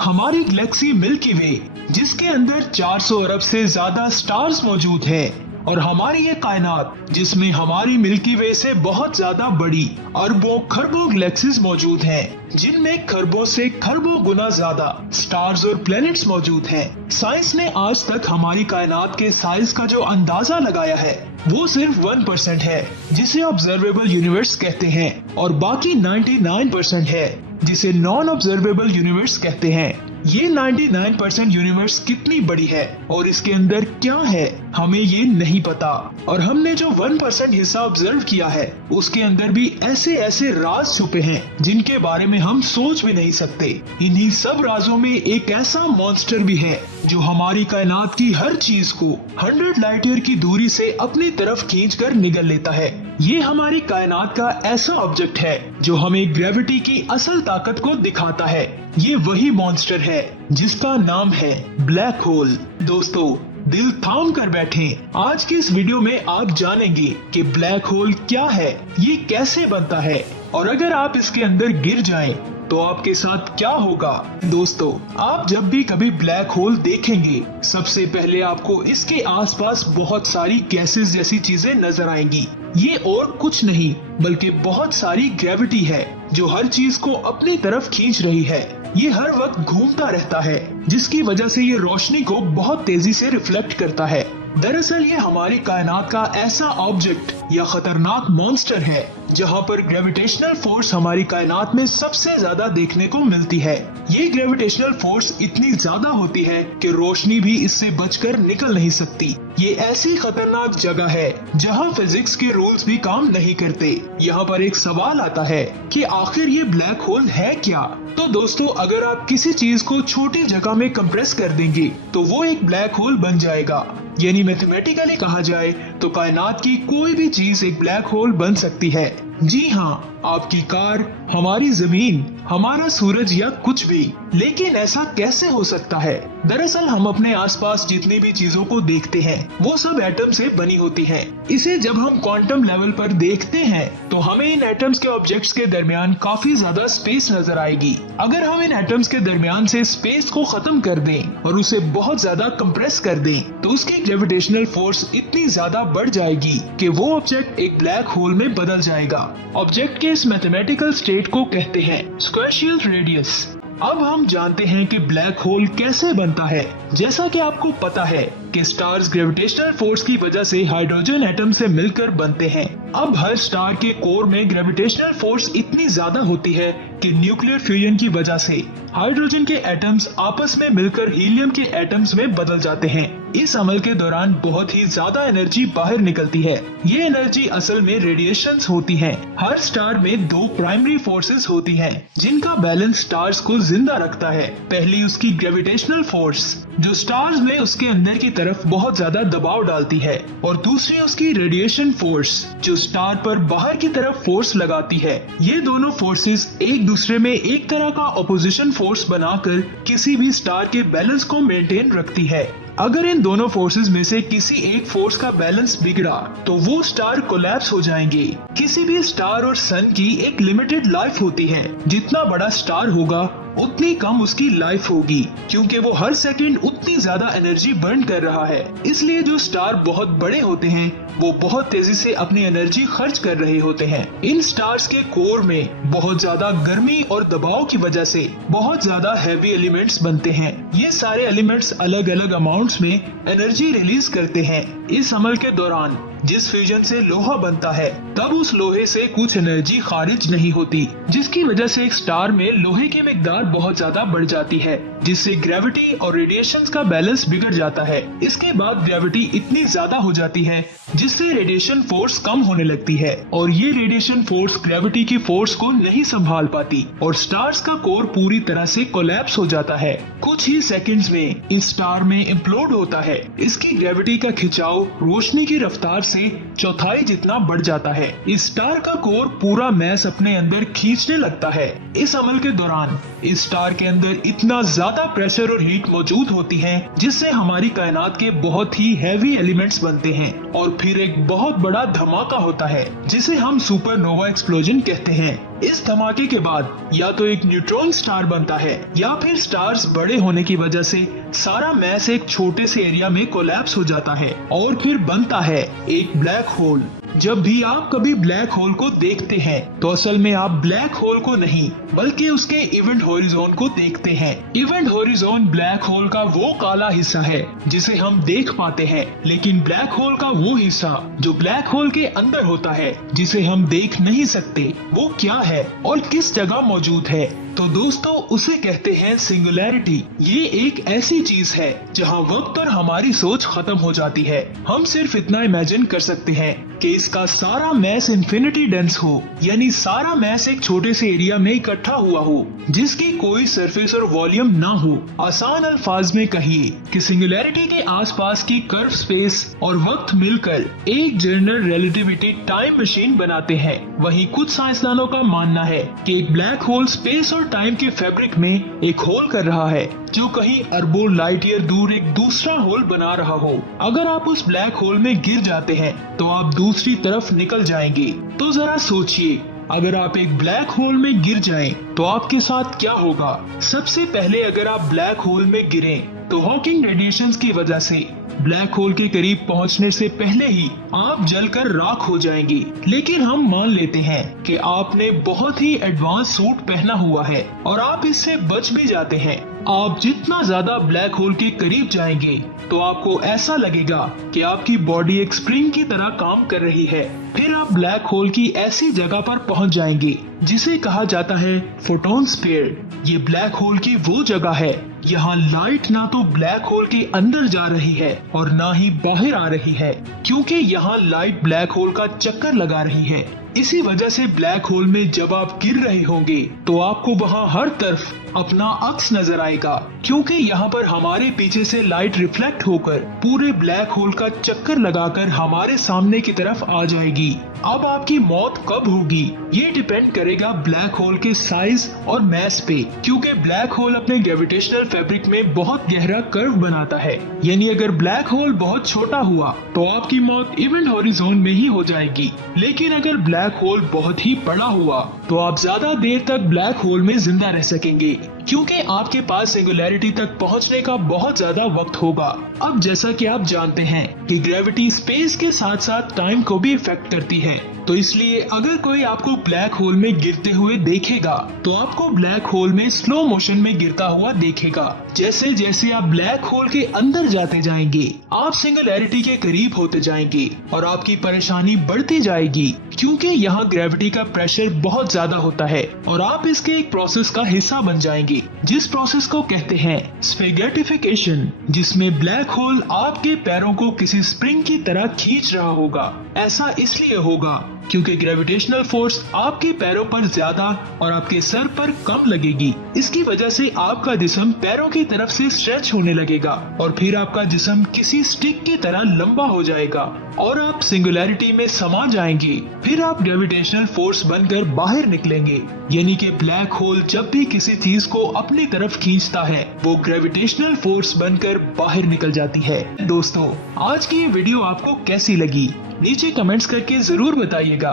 हमारी Galaxy milky वे, जिसके अंदर 400 अरब से ज्यादा स्टार्स मौजूद हैं, और हमारी ये कायनात जिसमें हमारी मिल्की वे से बहुत ज्यादा बड़ी अरबों खरबों गैलेक्सीज मौजूद हैं, जिनमें खरबों से खरबों गुना ज्यादा स्टार्स और प्लैनेट्स मौजूद हैं। साइंस ने आज तक हमारी कायनात के साइज का जो अंदाजा लगाया है वो सिर्फ 1% है, जिसे ऑब्जर्वेबल यूनिवर्स कहते हैं, और बाकी 99% है जिसे नॉन ऑब्जर्वेबल यूनिवर्स कहते हैं। ये 99% यूनिवर्स कितनी बड़ी है और इसके अंदर क्या है हमें ये नहीं पता, और हमने जो 1% हिस्सा ऑब्जर्व किया है उसके अंदर भी ऐसे ऐसे राज छुपे हैं जिनके बारे में हम सोच भी नहीं सकते। इन्हीं सब राजों में एक ऐसा मॉन्स्टर भी है जो हमारी कायनात की हर चीज को 100 लाइट ईयर की दूरी से अपनी तरफ खींचकर निगल लेता है। ये हमारी कायनात का ऐसा ऑब्जेक्ट है जो हमें ग्रेविटी की असल ताकत को दिखाता है। ये वही मॉन्स्टर है जिसका नाम है ब्लैक होल। दोस्तों, दिल थाम कर बैठें। आज की इस वीडियो में आप जानेंगे कि ब्लैक होल क्या है, ये कैसे बनता है, और अगर आप इसके अंदर गिर जाएं तो आपके साथ क्या होगा। दोस्तों, आप जब भी कभी ब्लैक होल देखेंगे सबसे पहले आपको इसके आसपास बहुत सारी गैसेस जैसी चीजें नजर आएंगी। ये और कुछ नहीं बल्कि बहुत सारी ग्रेविटी है जो हर चीज को अपनी तरफ खींच रही है। ये हर वक्त घूमता रहता है जिसकी वजह से ये रोशनी को बहुत तेजी से रिफ्लेक्ट करता है। दरअसल ये हमारी कायनात का ऐसा ऑब्जेक्ट या खतरनाक मॉन्स्टर है जहाँ पर ग्रेविटेशनल फोर्स हमारी कायनात में सबसे ज्यादा देखने को मिलती है। ये ग्रेविटेशनल फोर्स इतनी ज्यादा होती है कि रोशनी भी इससे बचकर निकल नहीं सकती। ये ऐसी खतरनाक जगह है जहाँ फिजिक्स के रूल्स भी काम नहीं करते। यहाँ पर एक सवाल आता है कि आखिर ये ब्लैक होल है क्या। तो दोस्तों, अगर आप किसी चीज को छोटी जगह में कंप्रेस कर देंगे तो वो एक ब्लैक होल बन जाएगा। यानी मैथमेटिकली कहा जाए तो कायनात की कोई भी चीज एक ब्लैक होल बन सकती है। जी हाँ, आपकी कार, हमारी जमीन, हमारा सूरज या कुछ भी। लेकिन ऐसा कैसे हो सकता है? दरअसल हम अपने आसपास जितनी भी चीजों को देखते हैं वो सब एटम से बनी होती हैं। इसे जब हम क्वांटम लेवल पर देखते हैं तो हमें इन एटम्स के ऑब्जेक्ट्स के दरमियान काफी ज्यादा स्पेस नजर आएगी। अगर हम इन एटम्स के दरमियान से स्पेस को खत्म कर दें और उसे बहुत ज्यादा कंप्रेस कर दें तो उसकी ग्रेविटेशनल फोर्स इतनी ज्यादा बढ़ जाएगी कि वो ऑब्जेक्ट एक ब्लैक होल में बदल जाएगा। ऑब्जेक्ट के इस मैथमेटिकल स्टेट को कहते हैं स्क्वेशियल रेडियस। अब हम जानते हैं कि ब्लैक होल कैसे बनता है। जैसा कि आपको पता है कि स्टार्स ग्रेविटेशनल फोर्स की वजह से हाइड्रोजन एटम से मिलकर बनते हैं। अब हर स्टार के कोर में ग्रेविटेशनल फोर्स इतनी ज्यादा होती है कि न्यूक्लियर फ्यूजन की वजह से हाइड्रोजन के एटम्स आपस में मिलकर हीलियम के एटम्स में बदल जाते हैं। इस अमल के दौरान बहुत ही ज्यादा एनर्जी बाहर निकलती है। ये एनर्जी असल में रेडिएशंस होती हैं। हर स्टार में दो प्राइमरी फोर्सेस होती हैं जिनका बैलेंस स्टार्स को जिंदा रखता है। पहली उसकी ग्रेविटेशनल फोर्स जो स्टार्स में उसके अंदर की तरफ बहुत ज्यादा दबाव डालती है, और दूसरी उसकी रेडिएशन फोर्स जो स्टार पर बाहर की तरफ फोर्स लगाती है। ये दोनों फोर्सेस एक दूसरे में एक तरह का ऑपोजिशन फोर्स बनाकर किसी भी स्टार के बैलेंस को मेंटेन रखती है। अगर इन दोनों फोर्सेस में से किसी एक फोर्स का बैलेंस बिगड़ा तो वो स्टार कोलैप्स हो जाएंगे। किसी भी स्टार और सन की एक लिमिटेड लाइफ होती है। जितना बड़ा स्टार होगा उतनी कम उसकी लाइफ होगी, क्योंकि वो हर सेकंड उतनी ज्यादा एनर्जी बर्न कर रहा है। इसलिए जो स्टार बहुत बड़े होते हैं वो बहुत तेजी से अपनी एनर्जी खर्च कर रहे होते हैं। इन स्टार्स के कोर में बहुत ज्यादा गर्मी और दबाव की वजह से बहुत ज्यादा हैवी एलिमेंट्स बनते हैं। ये सारे एलिमेंट्स अलग अलग अमाउंट्स में एनर्जी रिलीज करते हैं। इस अमल के दौरान जिस फ्यूजन से लोहा बनता है तब उस लोहे से कुछ एनर्जी खारिज नहीं होती, जिसकी वजह से एक स्टार में लोहे की मिकदार बहुत ज्यादा बढ़ जाती है, जिससे ग्रेविटी और रेडिएशंस का बैलेंस बिगड़ जाता है। इसके बाद ग्रेविटी इतनी ज्यादा हो जाती है जिससे रेडिएशन फोर्स कम होने लगती है, और ये रेडिएशन फोर्स ग्रेविटी की फोर्स को नहीं संभाल पाती और स्टार्स का कोर पूरी तरह से कोलैप्स हो जाता है। कुछ ही सेकंड्स में इस स्टार में इम्प्लोड होता है। इसकी ग्रेविटी का खिंचाव रोशनी की रफ्तार से चौथाई जितना बढ़ जाता है। इस स्टार का कोर पूरा मैस अपने अंदर खींचने लगता है। इस अमल के दौरान इस स्टार के अंदर इतना ज्यादा प्रेशर और हीट मौजूद होती है जिससे हमारी कायनात के बहुत ही हैवी एलिमेंट्स बनते हैं, और फिर एक बहुत बड़ा धमाका होता है जिसे हम सुपरनोवा एक्सप्लोजन कहते हैं। इस धमाके के बाद या तो एक न्यूट्रॉन स्टार बनता है या फिर स्टार्स बड़े होने की वजह से सारा मैस एक छोटे से एरिया में कोलैप्स हो जाता है और फिर बनता है एक ब्लैक होल। जब भी आप कभी ब्लैक होल को देखते हैं तो असल में आप ब्लैक होल को नहीं बल्कि उसके इवेंट होरिजोन को देखते हैं। इवेंट होरिजोन ब्लैक होल का वो काला हिस्सा है जिसे हम देख पाते हैं, लेकिन ब्लैक होल का वो हिस्सा जो ब्लैक होल के अंदर होता है जिसे हम देख नहीं सकते, वो क्या है और किस जगह मौजूद है? तो दोस्तों उसे कहते हैं सिंगुलैरिटी। ये एक ऐसी चीज है जहाँ वक्त और हमारी सोच खत्म हो जाती है। हम सिर्फ इतना इमेजिन कर सकते हैं कि इसका सारा मैस इन्फिनिटी डेंस हो, यानी सारा मैस एक छोटे से एरिया में इकट्ठा हुआ हो जिसकी कोई सरफेस और वॉल्यूम ना हो। आसान अल्फाज में कहिए कि सिंगुलैरिटी के आसपास की कर्व स्पेस और वक्त मिलकर एक जनरल रिलेटिविटी टाइम मशीन बनाते हैं। वहीं कुछ साइंसदानों का मानना है कि एक ब्लैक होल स्पेस और टाइम के फैब्रिक में एक होल कर रहा है जो कहीं अरबों लाइट ईयर दूर एक दूसरा होल बना रहा हो। अगर आप उस ब्लैक होल में गिर जाते हैं तो आप दूसरी तरफ निकल जाएंगे। तो जरा सोचिए, अगर आप एक ब्लैक होल में गिर जाएं तो आपके साथ क्या होगा? सबसे पहले अगर आप ब्लैक होल में गिरें तो हॉकिंग रेडिएशंस की वजह से ब्लैक होल के करीब पहुंचने से पहले ही आप जलकर राख हो जाएंगे। लेकिन हम मान लेते हैं कि आपने बहुत ही एडवांस सूट पहना हुआ है और आप इससे बच भी जाते हैं। आप जितना ज्यादा ब्लैक होल के करीब जाएंगे तो आपको ऐसा लगेगा कि आपकी बॉडी एक स्प्रिंग की तरह काम कर रही है। फिर आप ब्लैक होल की ऐसी जगह पर पहुंच जाएंगे जिसे कहा जाता है फोटोन स्फीयर। ये ब्लैक होल की वो जगह है यहाँ लाइट ना तो ब्लैक होल के अंदर जा रही है और ना ही बाहर आ रही है, क्योंकि यहाँ लाइट ब्लैक होल का चक्कर लगा रही है। इसी वजह से ब्लैक होल में जब आप गिर रहे होंगे तो आपको वहाँ हर तरफ अपना अक्स नजर आएगा, क्योंकि यहाँ पर हमारे पीछे से लाइट रिफ्लेक्ट होकर पूरे ब्लैक होल का चक्कर लगाकर हमारे सामने की तरफ आ जाएगी। अब आपकी मौत कब होगी ये डिपेंड करेगा ब्लैक होल के साइज और मैस पे, क्योंकि ब्लैक होल अपने ग्रेविटेशनल फैब्रिक में बहुत गहरा कर्व बनाता है। यानी अगर ब्लैक होल बहुत छोटा हुआ तो आपकी मौत इवेंट हॉरिजॉन में ही हो जाएगी, लेकिन अगर ब्लैक होल बहुत ही बड़ा हुआ तो आप ज्यादा देर तक ब्लैक होल में जिंदा रह सकेंगे, क्योंकि आपके पास सिंगुलैरिटी तक पहुंचने का बहुत ज्यादा वक्त होगा। अब जैसा कि आप जानते हैं कि ग्रेविटी स्पेस के साथ साथ टाइम को भी इफेक्ट करती है, तो इसलिए अगर कोई आपको ब्लैक होल में गिरते हुए देखेगा तो आपको ब्लैक होल में स्लो मोशन में गिरता हुआ देखेगा। जैसे जैसे आप ब्लैक होल के अंदर जाते जाएंगे आप सिंगुलैरिटी के करीब होते जाएंगे और आपकी परेशानी बढ़ती जाएगी, क्योंकि यहाँ ग्रेविटी का प्रेशर बहुत ज्यादा होता है और आप इसके एक प्रोसेस का हिस्सा बन जाएंगे, जिस प्रोसेस को कहते हैं स्पेगेटिफिकेशन, जिसमें ब्लैक होल आपके पैरों को किसी स्प्रिंग की तरह खींच रहा होगा। ऐसा इसलिए होगा क्योंकि ग्रेविटेशनल फोर्स आपके पैरों पर ज्यादा और आपके सर पर कम लगेगी। इसकी वजह से आपका जिस्म पैरों की तरफ से स्ट्रेच होने लगेगा और फिर आपका जिस्म किसी स्टिक की तरह लंबा हो जाएगा और आप सिंगुलैरिटी में समा जाएंगे। फिर आप ग्रेविटेशनल फोर्स बनकर बाहर निकलेंगे। यानी कि ब्लैक होल जब भी किसी चीज को अपनी तरफ खींचता है वो ग्रेविटेशनल फोर्स बनकर बाहर निकल जाती है। दोस्तों आज की ये वीडियो आपको कैसी लगी नीचे कमेंट्स करके जरूर बताइएगा।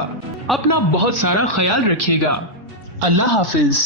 अपना बहुत सारा ख्याल रखिएगा। अल्लाह हाफिज।